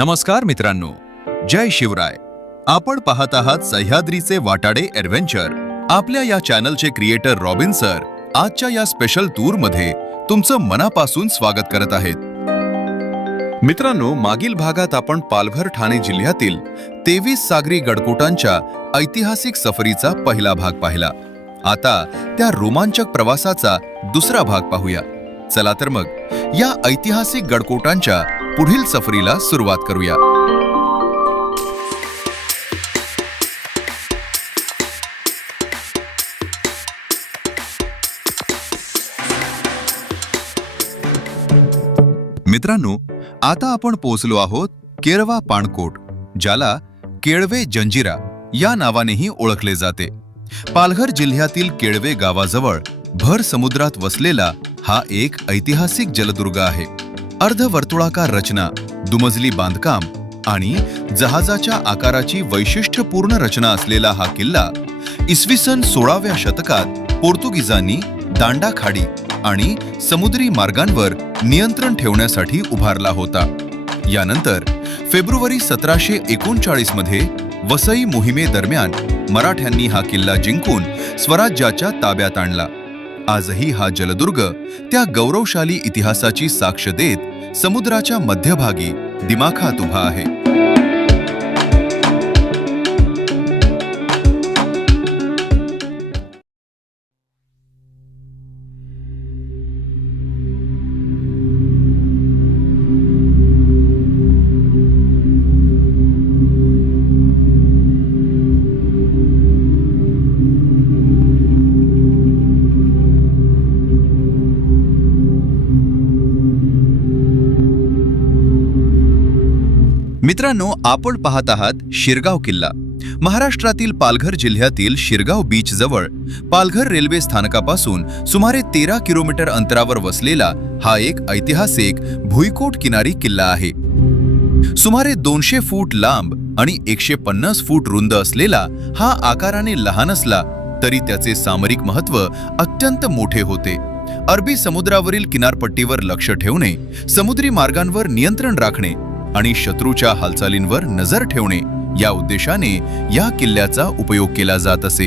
नमस्कार मित्रांनो, जय शिवराय. आपण पाहत आहात सह्याद्रीचे वाटाडे ॲडव्हेंचर. आपल्या या चॅनलचे क्रिएटर रॉबिन सर आजच्या या स्पेशल टूर मध्ये तुमचं मनापासून स्वागत करत आहेत. मित्रांनो, मागील भागात आपण पालघर ठाणे जिल्ह्यातील 23 सागरी गडकोटांच्या ऐतिहासिक सफरीचा पहिला भाग पाहिला. आता त्या रोमांचक प्रवासाचा दुसरा भाग पाहूया. चला तर मग या ऐतिहासिक गडकोटांच्या पुढील सफरीला सुरुवात करूया. मित्रांनो, आता आपण पोहोचलो आहोत केळवा पाणकोट, ज्याला केळवे जंजिरा या नावानेही ओळखले जाते. पालघर जिल्ह्यातील केळवे गावाजवळ भर समुद्रात वसलेला हा एक ऐतिहासिक जलदुर्ग आहे. अर्धवर्तुळाकार रचना, दुमजली बांधकाम आणि जहाजाच्या आकाराची वैशिष्ट्यपूर्ण रचना असलेला हा किल्ला इसवी सन 16व्या शतकात पोर्तुगीजांनी दांडा खाडी आणि समुद्री मार्गांवर नियंत्रण ठेवण्यासाठी उभारला होता. यानंतर फेब्रुवारी 1739 मध्ये वसई मोहिमेदरम्यान मराठ्यांनी हा किल्ला जिंकून स्वराज्याच्या ताब्यात आणला. आजही हा जलदुर्ग त्या गौरवशाली इतिहासाची साक्ष देत समुद्राच्या मध्यभागी दिमाखात उभा आहे. मित्रांनो, आपण पाहत आहात शिरगाव किल्ला. महाराष्ट्रातील पालघर जिल्ह्यातील शिरगाव बीच जवळ पालघर रेल्वे स्थानकापासून सुमारे 13 किलोमीटर अंतरावर वसलेला हा एक ऐतिहासिक भुईकोट किनारी किल्ला आहे. सुमारे 200 फूट लांब आणि 150 फूट रुंद असलेला हा आकाराने लहान असला तरी त्याचे सामरिक महत्त्व अत्यंत मोठे होते. अरबी समुद्रावरील किनारपट्टीवर लक्ष ठेवणे, समुद्री मार्गांवर नियंत्रण राखणे आणि शत्रूच्या हालचालींवर नजर ठेवणे या उद्देशाने या किल्ल्याचा उपयोग केला जात असे.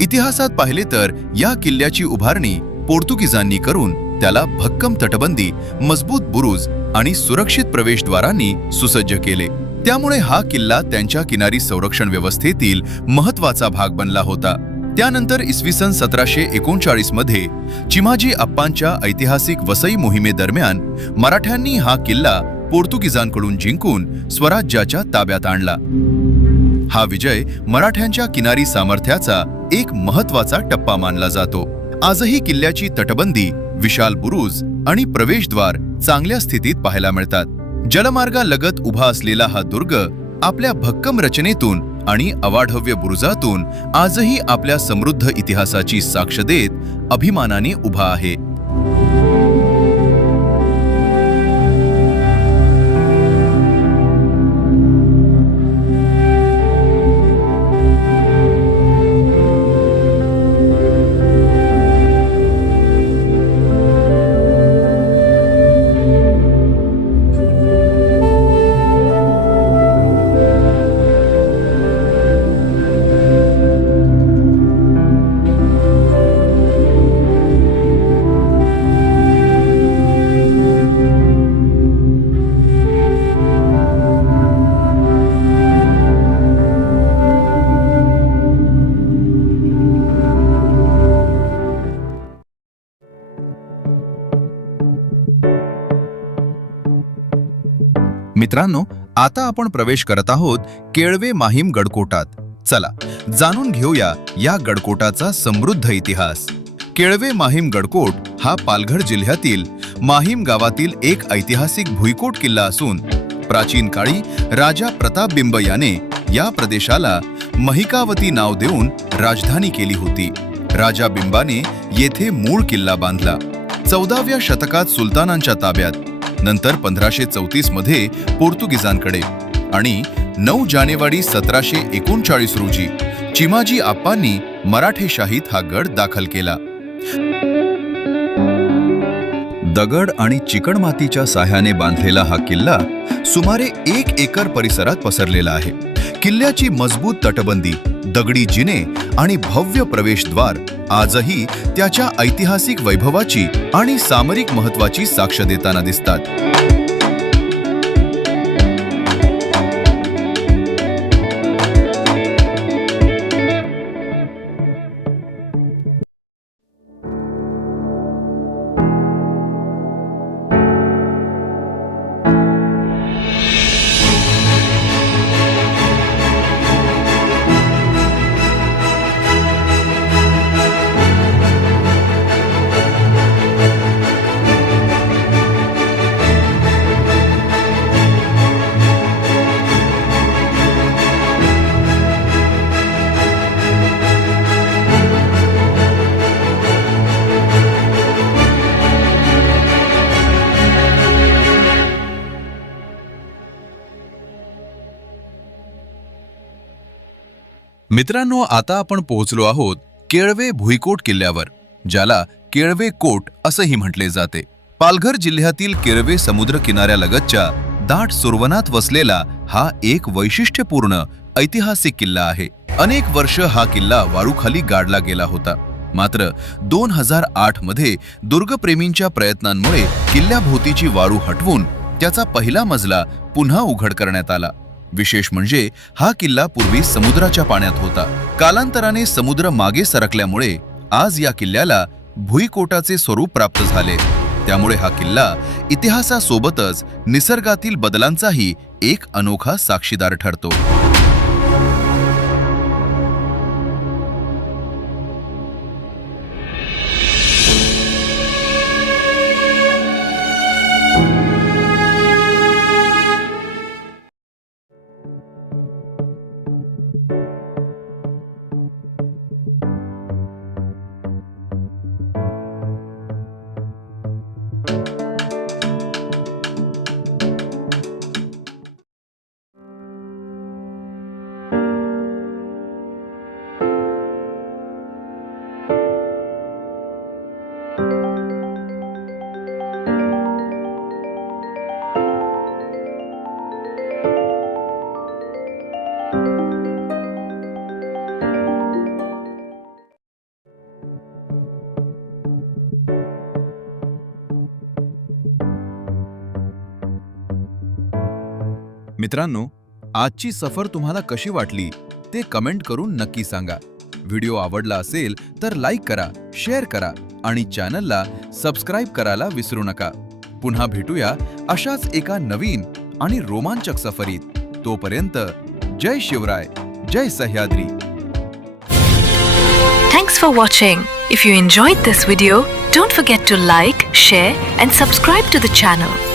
इतिहासात पाहिले तर या किल्ल्याची उभारणी पोर्तुगीजांनी करून त्याला भक्कम तटबंदी, मजबूत बुरुज आणि सुरक्षित प्रवेशद्वारांनी सुसज्ज केले. त्यामुळे हा किल्ला त्यांच्या किनारी संरक्षण व्यवस्थेतील महत्त्वाचा भाग बनला होता. त्यानंतर इसवी सन 1739 मध्ये चिमाजी अप्पांच्या ऐतिहासिक वसई मोहिमेदरम्यान मराठ्यांनी हा किल्ला पोर्तुगीजांकडून जिंकून स्वराज्याच्या ताब्यात आणला. हा विजय मराठ्यांच्या किनारी सामर्थ्याचा एक महत्त्वाचा टप्पा मानला जातो. आजही किल्ल्याची तटबंदी, विशाल बुरुज आणि प्रवेशद्वार चांगल्या स्थितीत पाहायला मिळतात. जलमार्गालगत उभा असलेला हा दुर्ग आपल्या भक्कम रचनेतून आणि अवाढव्य बुरुजातून आजही आपल्या समृद्ध इतिहासाची साक्ष देत अभिमानाने उभा आहे. मित्रांनो, आता आपण प्रवेश करत आहोत केळवे माहीम गडकोटात. चला जाणून घेऊया या गडकोटाचा समृद्ध इतिहास. केळवे माहीम गडकोट हा पालघर जिल्ह्यातील माहीम गावातील एक ऐतिहासिक भुईकोट किल्ला असून प्राचीन काळी राजा प्रतापबिंब याने या प्रदेशाला महिकावती नाव देऊन राजधानी केली होती. राजा बिंबाने येथे मूळ किल्ला बांधला. 14व्या शतकात सुलतानांच्या ताब्यात, नंतर 1534 मध्ये पोर्तुगीजांकडे आणि 9 जानेवारी 1739 रोजी चिमाजी आप्पांनी मराठेशाहीत हा गड दाखल केला. दगड आणि चिकणमातीच्या साह्याने बांधलेला हा किल्ला सुमारे 1 एकर परिसरात पसरलेला आहे. किल्ल्याची मजबूत तटबंदी, दगडी जिने आणि भव्य प्रवेशद्वार आजही त्याच्या ऐतिहासिक वैभवाची आणि सामरिक महत्त्वाची साक्ष देताना दिसतात. मित्रांनो, आता आपण पोहोचलो आहोत केळवे भुईकोट किल्ल्यावर, ज्याला केळवे कोट असंही म्हटले जाते. पालघर जिल्ह्यातील केळवे समुद्र किनाऱ्यालगतच्या दाट सुरवनात वसलेला हा एक वैशिष्ट्यपूर्ण ऐतिहासिक किल्ला आहे. अनेक वर्ष हा किल्ला वाळूखाली गाडला गेला होता. मात्र 2008 मध्ये दुर्गप्रेमींच्या प्रयत्नांमुळे किल्ल्याभोवतीची वाळू हटवून त्याचा पहिला मजला पुन्हा उघड करण्यात आला. विशेष म्हणजे हा किल्ला पूर्वी समुद्राच्या पाण्यात होता. कालांतराने समुद्र मागे सरकल्यामुळे आज या किल्ल्याला भुईकोटाचे स्वरूप प्राप्त झाले. त्यामुळे हा किल्ला इतिहासासोबतच निसर्गातील बदलांचाही एक अनोखा साक्षीदार ठरतो. मित्रांनो, आजची सफर तुम्हाला कशी वाटली ते कमेंट करून नक्की सांगा. व्हिडिओ आवडला असेल तर लाईक करा, शेअर करा आणि चॅनलला सबस्क्राईब करायला विसरू नका. पुन्हा भेटूया अशाच एका नवीन आणि रोमांचक सफरीत. तोपर्यंत जय शिवराय, जय Sahyadri. Thanks for watching. If you enjoyed this video, don't forget to like, share and subscribe to the channel.